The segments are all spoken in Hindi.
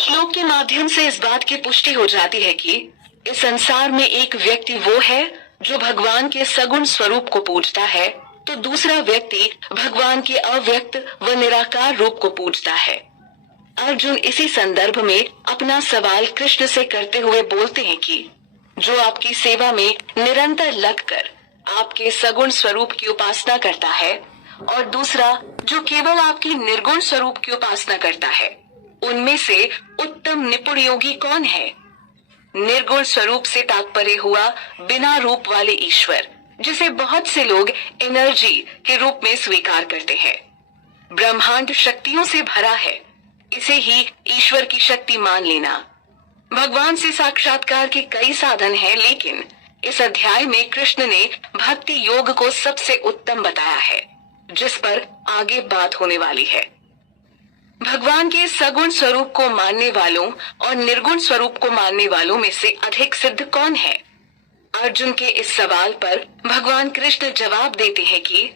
श्लोक के माध्यम से इस बात की पुष्टि हो जाती है कि इस संसार में एक व्यक्ति वो है जो भगवान के सगुण स्वरूप को पूजता है, तो दूसरा व्यक्ति भगवान के अव्यक्त व निराकार रूप को पूजता है। अर्जुन इसी संदर्भ में अपना सवाल कृष्ण से करते हुए बोलते हैं कि जो आपकी सेवा में निरंतर लगकर आपके सगुण स्वरूप की उपासना करता है और दूसरा जो केवल आपकी निर्गुण स्वरूप की उपासना करता है, उनमें से उत्तम निपुण योगी कौन है? निर्गुण स्वरूप से तात्पर्य हुआ बिना रूप वाले ईश्वर, जिसे बहुत से लोग एनर्जी के रूप में स्वीकार करते हैं। ब्रह्मांड शक्तियों से भरा है, इसे ही ईश्वर की शक्ति मान लेना। भगवान से साक्षात्कार के कई साधन हैं, लेकिन इस अध्याय में कृष्ण ने भक्ति योग को सबसे उत्तम बताया है, जिस पर आगे बात होने वाली है। भगवान के सगुण स्वरूप को मानने वालों और निर्गुण स्वरूप को मानने वालों में से अधिक सिद्ध कौन है? अर्जुन के इस सवाल पर भगवान कृष्ण जवाब देते हैं कि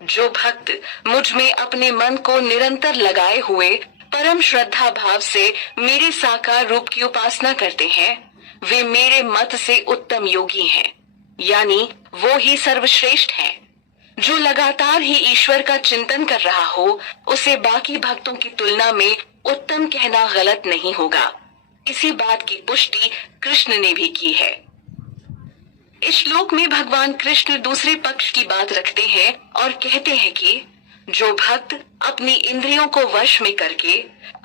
जो भक्त मुझ में अपने मन को निरंतर लगाए हुए परम श्रद्धा भाव से मेरे साकार रूप की उपासना करते हैं, वे मेरे मत से उत्तम योगी हैं, यानी वो ही सर्वश्रेष्ठ हैं। जो लगातार ही ईश्वर का चिंतन कर रहा हो, उसे बाकी भक्तों की तुलना में उत्तम कहना गलत नहीं होगा। इसी बात की पुष्टि कृष्ण ने भी की है। इस श्लोक में भगवान कृष्ण दूसरे पक्ष की बात रखते हैं और कहते हैं कि जो भक्त अपनी इंद्रियों को वश में करके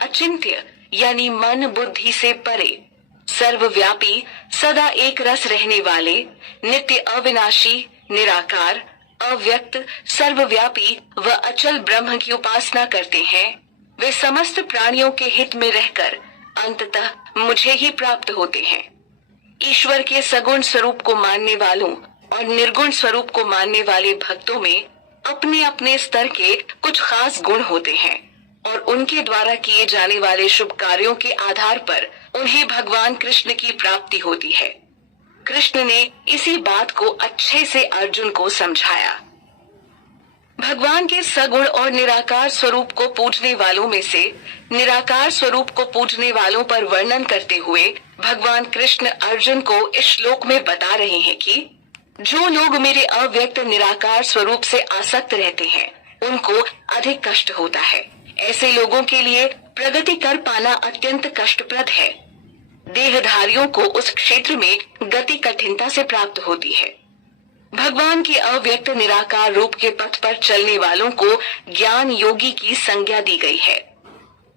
अचिंत्य यानी मन बुद्धि से परे, सर्वव्यापी, सदा एक रस रहने वाले, नित्य अविनाशी, निराकार, अव्यक्त, सर्वव्यापी व अचल ब्रह्म की उपासना करते हैं, वे समस्त प्राणियों के हित में रहकर अंततः मुझे ही प्राप्त होते हैं। ईश्वर के सगुण स्वरूप को मानने वालों और निर्गुण स्वरूप को मानने वाले भक्तों में अपने अपने स्तर के कुछ खास गुण होते हैं और उनके द्वारा किए जाने वाले शुभ कार्यों के आधार पर उन्हें भगवान कृष्ण की प्राप्ति होती है। कृष्ण ने इसी बात को अच्छे से अर्जुन को समझाया। भगवान के सगुण और निराकार स्वरूप को पूजने वालों में से निराकार स्वरूप को पूजने वालों पर वर्णन करते हुए भगवान कृष्ण अर्जुन को इस श्लोक में बता रहे हैं कि जो लोग मेरे अव्यक्त निराकार स्वरूप से आसक्त रहते हैं, उनको अधिक कष्ट होता है। ऐसे लोगों के लिए प्रगति कर पाना अत्यंत कष्टप्रद है। देहधारियों को उस क्षेत्र में गति कठिनता से प्राप्त होती है। भगवान के अव्यक्त निराकार रूप के पथ पर चलने वालों को ज्ञान योगी की संज्ञा दी गई है,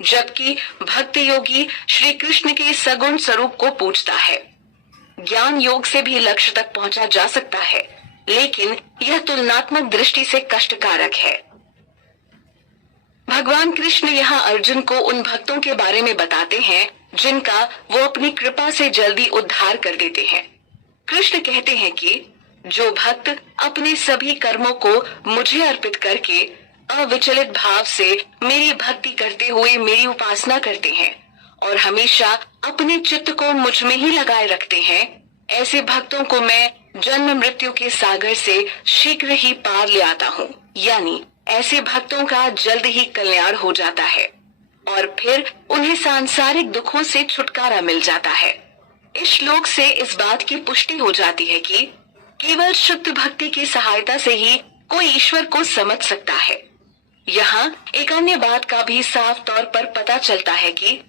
जबकि भक्त योगी श्री कृष्ण के सगुण स्वरूप को पूजता है। ज्ञान योग से भी लक्ष्य तक पहुंचा जा सकता है, लेकिन यह तुलनात्मक दृष्टि से कष्टकारक है। भगवान कृष्ण यहाँ अर्जुन को उन भक्तों के बारे में बताते हैं जिनका वो अपनी कृपा से जल्दी उद्धार कर देते हैं। कृष्ण कहते हैं कि जो भक्त अपने सभी कर्मों को मुझे अर्पित करके अविचलित भाव से मेरी भक्ति करते हुए मेरी उपासना करते हैं और हमेशा अपने चित्त को मुझ में ही लगाए रखते हैं, ऐसे भक्तों को मैं जन्म मृत्यु के सागर से शीघ्र ही पार ले आता हूँ। यानी ऐसे भक्तों का जल्द ही कल्याण हो जाता है और फिर उन्हें सांसारिक दुखों से छुटकारा मिल जाता है। इस श्लोक से इस बात की पुष्टि हो जाती है कि केवल शुद्ध भक्ति की सहायता से ही कोई ईश्वर को समझ सकता है। यहाँ एक अन्य बात का भी साफ तौर पर पता चलता है कि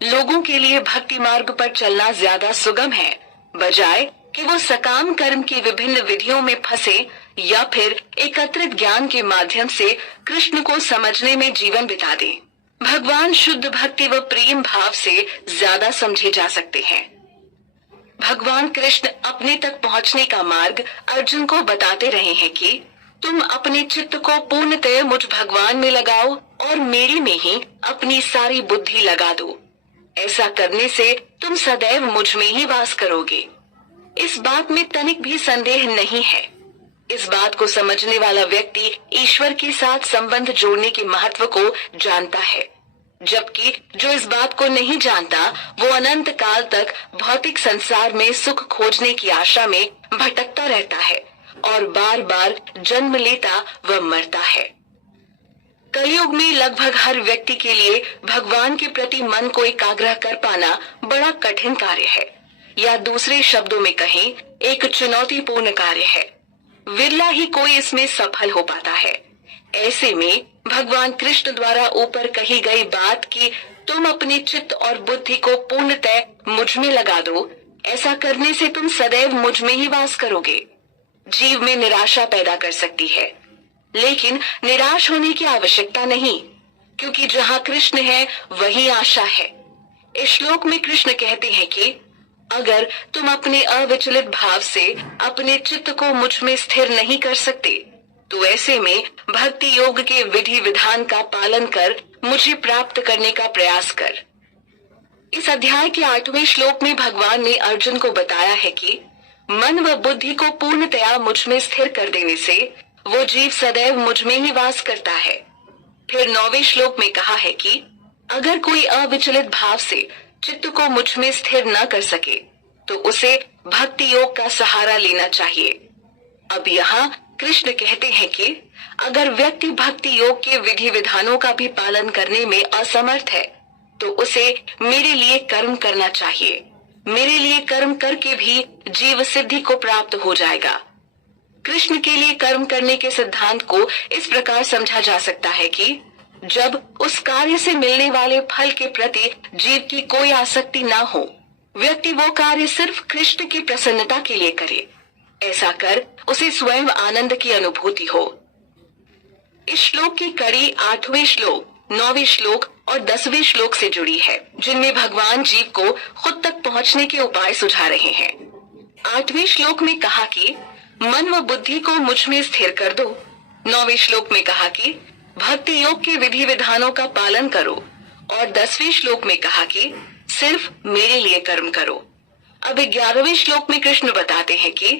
लोगों के लिए भक्ति मार्ग पर चलना ज्यादा सुगम है, बजाय कि वो सकाम कर्म की विभिन्न विधियों में फंसे या फिर एकत्रित ज्ञान के माध्यम से कृष्ण को समझने में जीवन बिता दें। भगवान शुद्ध भक्ति व प्रेम भाव से ज्यादा समझे जा सकते हैं। भगवान कृष्ण अपने तक पहुंचने का मार्ग अर्जुन को बताते रहे हैं कि तुम अपने चित्त को पूर्णतः मुझ भगवान में लगाओ और मेरी में ही अपनी सारी बुद्धि लगा दो। ऐसा करने से तुम सदैव मुझ में ही वास करोगे। इस बात में तनिक भी संदेह नहीं है। इस बात को समझने वाला व्यक्ति ईश्वर के साथ संबंध जोड़ने के महत्व को जानता है, जबकि जो इस बात को नहीं जानता वो अनंत काल तक भौतिक संसार में सुख खोजने की आशा में भटकता रहता है और बार बार जन्म लेता व मरता है। कलयुग में लगभग हर व्यक्ति के लिए भगवान के प्रति मन को एकाग्र कर पाना बड़ा कठिन कार्य है, या दूसरे शब्दों में कहें, एक चुनौतीपूर्ण कार्य है। विरला ही कोई इसमें सफल हो पाता है। ऐसे में भगवान कृष्ण द्वारा ऊपर कही गई बात कि तुम अपने चित्त और बुद्धि को पूर्णतः मुझ में लगा दो, ऐसा करने से तुम सदैव मुझ में ही वास करोगे, जीव में निराशा पैदा कर सकती है। लेकिन निराश होने की आवश्यकता नहीं, क्योंकि जहाँ कृष्ण है वहीं आशा है। इस श्लोक में कृष्ण कहते हैं कि अगर तुम अपने अविचलित भाव से अपने चित्त को मुझ में स्थिर नहीं कर सकते, तो ऐसे में भक्ति योग के विधि विधान का पालन कर मुझे प्राप्त करने का प्रयास कर। इस अध्याय के 8वें श्लोक में भगवान ने अर्जुन को बताया है कि मन व बुद्धि को पूर्णतया मुझ में स्थिर कर देने से वो जीव सदैव मुझ में ही वास करता है। फिर 9वें श्लोक में कहा है कि अगर कोई अविचलित भाव से चित्त को मुझ में स्थिर न कर सके, तो उसे भक्ति योग का सहारा लेना चाहिए। अब यहाँ कृष्ण कहते हैं कि अगर व्यक्ति भक्ति योग के विधि विधानों का भी पालन करने में असमर्थ है, तो उसे मेरे लिए कर्म करना चाहिए। मेरे लिए कर्म करके भी जीव सिद्धि को प्राप्त हो जाएगा। कृष्ण के लिए कर्म करने के सिद्धांत को इस प्रकार समझा जा सकता है कि जब उस कार्य से मिलने वाले फल के प्रति जीव की कोई आसक्ति ना हो, व्यक्ति वो कार्य सिर्फ कृष्ण की प्रसन्नता के लिए करे। ऐसा कर उसे स्वयं आनंद की अनुभूति हो। इस श्लोक की कड़ी 8वें श्लोक, 9वें श्लोक और 10वें श्लोक से जुड़ी है, जिनमें भगवान जीव को खुद तक पहुंचने के उपाय सुझा रहे हैं। 8वें श्लोक में कहा कि मन व बुद्धि को मुझ में स्थिर कर दो। 9वें श्लोक में कहा कि भक्ति योग के विधि विधानों का पालन करो, और 10वें श्लोक में कहा कि सिर्फ मेरे लिए कर्म करो। अब 11वें श्लोक में कृष्ण बताते हैं कि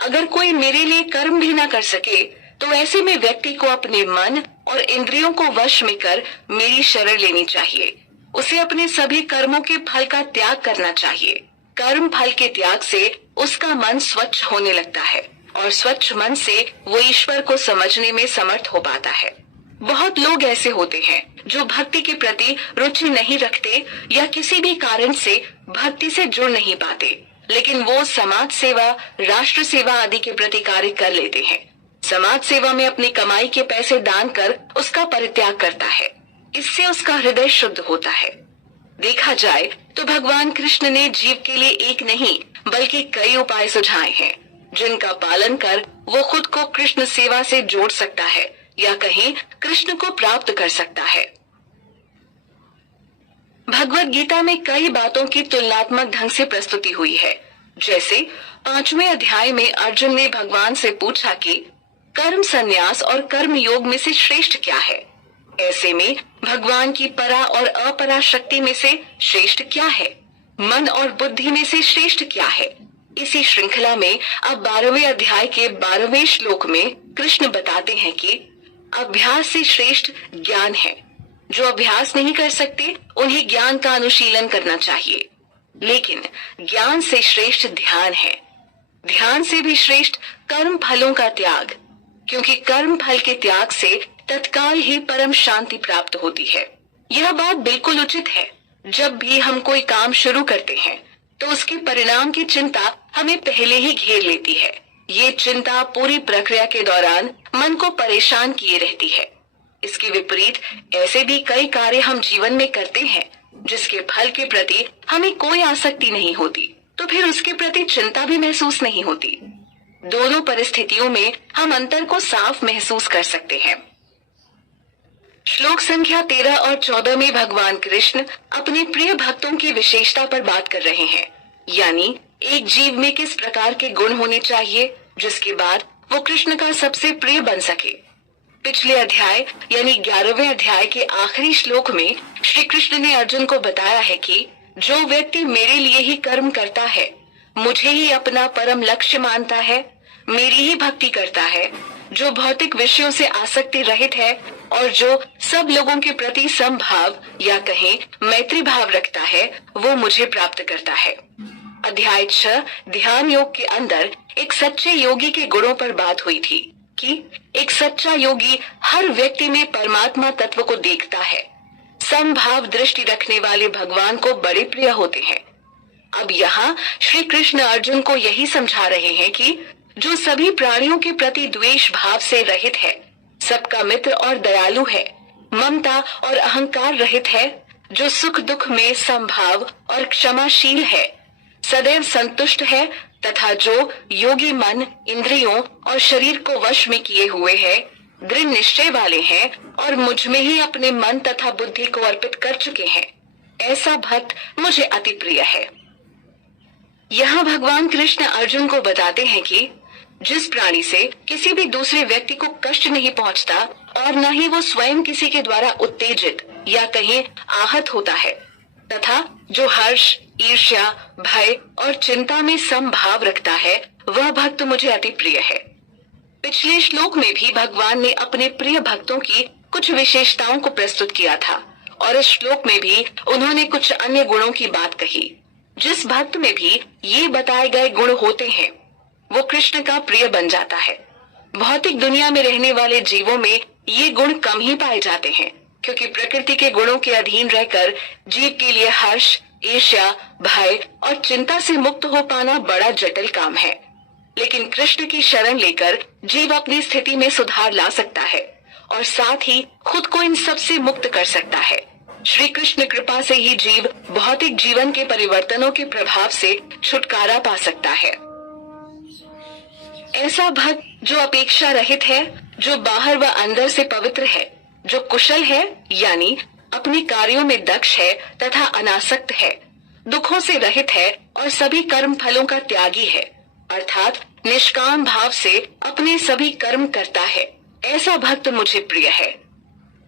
अगर कोई मेरे लिए कर्म भी ना कर सके, तो ऐसे में व्यक्ति को अपने मन और इंद्रियों को वश में कर मेरी शरण लेनी चाहिए। उसे अपने सभी कर्मों के फल का त्याग करना चाहिए। कर्म फल के त्याग से उसका मन स्वच्छ होने लगता है, और स्वच्छ मन से वो ईश्वर को समझने में समर्थ हो पाता है। बहुत लोग ऐसे होते हैं जो भक्ति के प्रति रुचि नहीं रखते या किसी भी कारण से भक्ति से जुड़ नहीं पाते, लेकिन वो समाज सेवा, राष्ट्र सेवा आदि के प्रति कार्य कर लेते हैं। समाज सेवा में अपनी कमाई के पैसे दान कर उसका परित्याग करता है। इससे उसका हृदय शुद्ध होता है। देखा जाए तो भगवान कृष्ण ने जीव के लिए एक नहीं बल्कि कई उपाय सुझाए हैं, जिनका पालन कर वो खुद को कृष्ण सेवा से जोड़ सकता है, या कहीं कृष्ण को प्राप्त कर सकता है। भगवत गीता में कई बातों की तुलनात्मक ढंग से प्रस्तुति हुई है। जैसे 5वें अध्याय में अर्जुन ने भगवान से पूछा कि कर्म संन्यास और कर्म योग में से श्रेष्ठ क्या है। ऐसे में भगवान की परा और अपरा शक्ति में से श्रेष्ठ क्या है, मन और बुद्धि में से श्रेष्ठ क्या है। इसी श्रृंखला में अब 12वें अध्याय के 12वें श्लोक में कृष्ण बताते हैं कि अभ्यास से श्रेष्ठ ज्ञान है। जो अभ्यास नहीं कर सकते उन्हें ज्ञान का अनुशीलन करना चाहिए, लेकिन ज्ञान से श्रेष्ठ ध्यान है। ध्यान से भी श्रेष्ठ कर्म फलों का त्याग, क्योंकि कर्म फल के त्याग से तत्काल ही परम शांति प्राप्त होती है। यह बात बिल्कुल उचित है। जब भी हम कोई काम शुरू करते हैं तो उसके परिणाम की चिंता हमें पहले ही घेर लेती है। ये चिंता पूरी प्रक्रिया के दौरान मन को परेशान किए रहती है। इसके विपरीत ऐसे भी कई कार्य हम जीवन में करते हैं जिसके फल के प्रति हमें कोई आसक्ति नहीं होती, तो फिर उसके प्रति चिंता भी महसूस नहीं होती। दोनों परिस्थितियों में हम अंतर को साफ महसूस कर सकते हैं। श्लोक संख्या 13 और 14 में भगवान कृष्ण अपने प्रिय भक्तों की विशेषता पर बात कर रहे हैं, यानी एक जीव में किस प्रकार के गुण होने चाहिए जिसके बाद वो कृष्ण का सबसे प्रिय बन सके। पिछले अध्याय यानी 11वें अध्याय के आखिरी श्लोक में श्री कृष्ण ने अर्जुन को बताया है कि जो व्यक्ति मेरे लिए ही कर्म करता है, मुझे ही अपना परम लक्ष्य मानता है, मेरी ही भक्ति करता है, जो भौतिक विषयों से आसक्ति रहित है और जो सब लोगों के प्रति समभाव या कहें मैत्री भाव रखता है, वो मुझे प्राप्त करता है। अध्याय 6 ध्यान योग के अंदर एक सच्चे योगी के गुणों पर बात हुई थी कि एक सच्चा योगी हर व्यक्ति में परमात्मा तत्व को देखता है। समभाव दृष्टि रखने वाले भगवान को बड़े प्रिय होते हैं। अब यहाँ श्री कृष्ण अर्जुन को यही समझा रहे हैं कि जो सभी प्राणियों के प्रति द्वेष भाव से रहित है, सबका मित्र और दयालु है, ममता और अहंकार रहित है, जो सुख दुख में समभाव और क्षमाशील है, सदैव संतुष्ट है तथा जो योगी मन, इंद्रियों और शरीर को वश में किए हुए है, दृढ़ निश्चय वाले हैं और मुझ में ही अपने मन तथा बुद्धि को अर्पित कर चुके हैं, ऐसा भक्त मुझे अति प्रिय है। यहाँ भगवान कृष्ण अर्जुन को बताते हैं कि जिस प्राणी से किसी भी दूसरे व्यक्ति को कष्ट नहीं पहुँचता और न ही वो स्वयं किसी के द्वारा उत्तेजित या कहीं आहत होता है, तथा जो हर्ष, ईर्ष्या, भय और चिंता में समभाव रखता है, वह भक्त मुझे अति प्रिय है। पिछले श्लोक में भी भगवान ने अपने प्रिय भक्तों की कुछ विशेषताओं को प्रस्तुत किया था और इस श्लोक में भी उन्होंने कुछ अन्य गुणों की बात कही। जिस भक्त में भी ये बताए गए गुण होते हैं, वो कृष्ण का प्रिय बन जाता है। भौतिक दुनिया में रहने वाले जीवों में ये गुण कम ही पाए जाते हैं, क्योंकि प्रकृति के गुणों के अधीन रहकर जीव के लिए हर्ष, ईर्ष्या, भय और चिंता से मुक्त हो पाना बड़ा जटिल काम है। लेकिन कृष्ण की शरण लेकर जीव अपनी स्थिति में सुधार ला सकता है और साथ ही खुद को इन सब से मुक्त कर सकता है। श्री कृष्ण कृपा से ही जीव भौतिक जीवन के परिवर्तनों के प्रभाव से छुटकारा पा सकता है। ऐसा भक्त जो अपेक्षा रहित है, जो बाहर व अंदर से पवित्र है, जो कुशल है यानी अपने कार्यों में दक्ष है तथा अनासक्त है, दुखों से रहित है और सभी कर्म फलों का त्यागी है, अर्थात निष्काम भाव से अपने सभी कर्म करता है, ऐसा भक्त मुझे प्रिय है।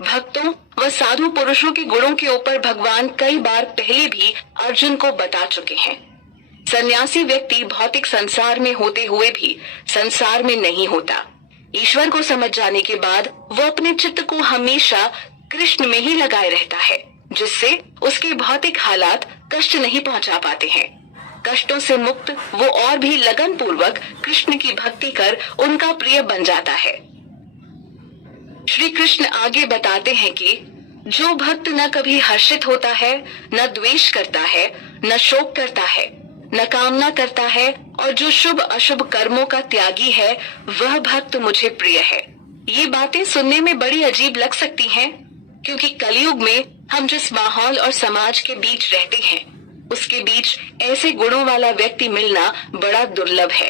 भक्तों व साधु पुरुषों के गुणों के ऊपर भगवान कई बार पहले भी अर्जुन को बता चुके हैं। सन्यासी व्यक्ति भौतिक संसार में होते हुए भी संसार में नहीं होता। ईश्वर को समझ जाने के बाद वो अपने चित्त को हमेशा कृष्ण में ही लगाए रहता है, जिससे उसके भौतिक हालात कष्ट नहीं पहुंचा पाते हैं। कष्टों से मुक्त वो और भी लगन पूर्वक कृष्ण की भक्ति कर उनका प्रिय बन जाता है। श्री कृष्ण आगे बताते हैं कि जो भक्त न कभी हर्षित होता है, न द्वेष करता है, न शोक करता है, न कामना करता है और जो शुभ अशुभ कर्मों का त्यागी है, वह भक्त मुझे प्रिय है। ये बातें सुनने में बड़ी अजीब लग सकती हैं, क्योंकि कलयुग में हम जिस माहौल और समाज के बीच रहते हैं, उसके बीच ऐसे गुणों वाला व्यक्ति मिलना बड़ा दुर्लभ है।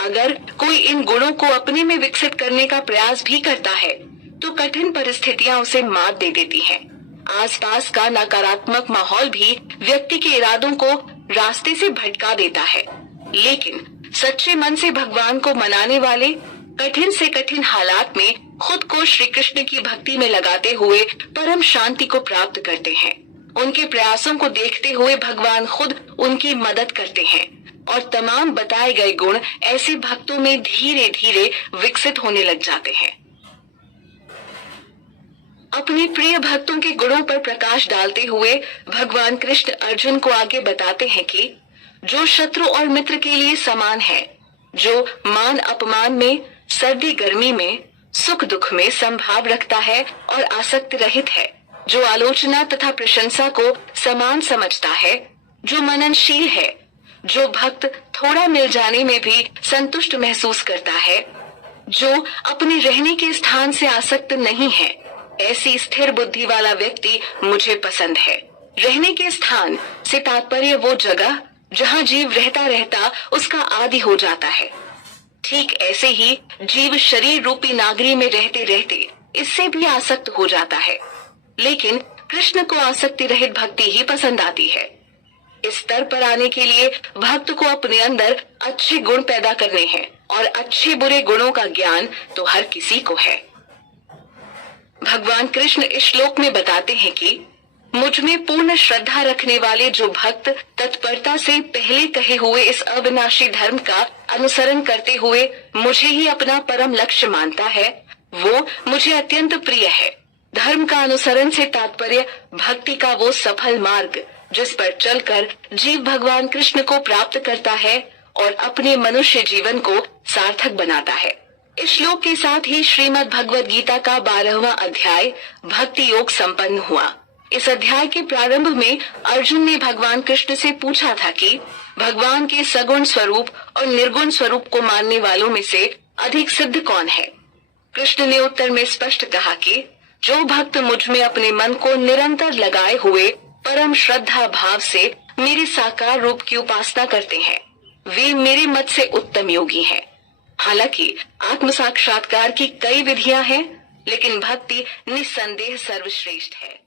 अगर कोई इन गुणों को अपने में विकसित करने का प्रयास भी करता है, तो कठिन परिस्थितियां उसे मात दे देती हैं। आसपास का नकारात्मक माहौल भी व्यक्ति के इरादों को रास्ते से भटका देता है। लेकिन सच्चे मन से भगवान को मनाने वाले कठिन से कठिन हालात में खुद को श्री कृष्ण की भक्ति में लगाते हुए परम शांति को प्राप्त करते हैं। उनके प्रयासों को देखते हुए भगवान खुद उनकी मदद करते हैं और तमाम बताए गए गुण ऐसे भक्तों में धीरे धीरे विकसित होने लग जाते हैं। अपने प्रिय भक्तों के गुणों पर प्रकाश डालते हुए भगवान कृष्ण अर्जुन को आगे बताते हैं कि जो शत्रु और मित्र के लिए समान है, जो मान अपमान में, सर्दी गर्मी में, सुख दुख में समभाव रखता है और आसक्त रहित है, जो आलोचना तथा प्रशंसा को समान समझता है, जो मननशील है, जो भक्त थोड़ा मिल जाने में भी संतुष्ट महसूस करता है, जो अपने रहने के स्थान से आसक्त नहीं है, ऐसी स्थिर बुद्धि वाला व्यक्ति मुझे पसंद है। रहने के स्थान से तात्पर्य वो जगह जहाँ जीव रहता रहता उसका आदि हो जाता है। ठीक ऐसे ही जीव शरीर रूपी नागरी में रहते रहते इससे भी आसक्त हो जाता है, लेकिन कृष्ण को आसक्ति रहित भक्ति ही पसंद आती है। इस स्तर पर आने के लिए भक्त को अपने अंदर अच्छे गुण पैदा करने हैं और अच्छे बुरे गुणों का ज्ञान तो हर किसी को है। भगवान कृष्ण इस श्लोक में बताते हैं कि मुझ में पूर्ण श्रद्धा रखने वाले जो भक्त तत्परता से पहले कहे हुए इस अविनाशी धर्म का अनुसरण करते हुए मुझे ही अपना परम लक्ष्य मानता है, वो मुझे अत्यंत प्रिय है। धर्म का अनुसरण से तात्पर्य भक्ति का वो सफल मार्ग जिस पर चलकर जीव भगवान कृष्ण को प्राप्त करता है और अपने मनुष्य जीवन को सार्थक बनाता है। इस श्लोक के साथ ही श्रीमद् भगवद गीता का 12वां अध्याय भक्ति योग संपन्न हुआ। इस अध्याय के प्रारंभ में अर्जुन ने भगवान कृष्ण से पूछा था कि भगवान के सगुण स्वरूप और निर्गुण स्वरूप को मानने वालों में से अधिक सिद्ध कौन है। कृष्ण ने उत्तर में स्पष्ट कहा कि जो भक्त मुझ में अपने मन को निरंतर लगाए हुए परम श्रद्धा भाव से मेरे साकार रूप की उपासना करते हैं, वे मेरे मत से उत्तम योगी हैं। हालांकि आत्म साक्षात्कार की कई विधियां हैं, लेकिन भक्ति निस्संदेह सर्वश्रेष्ठ है।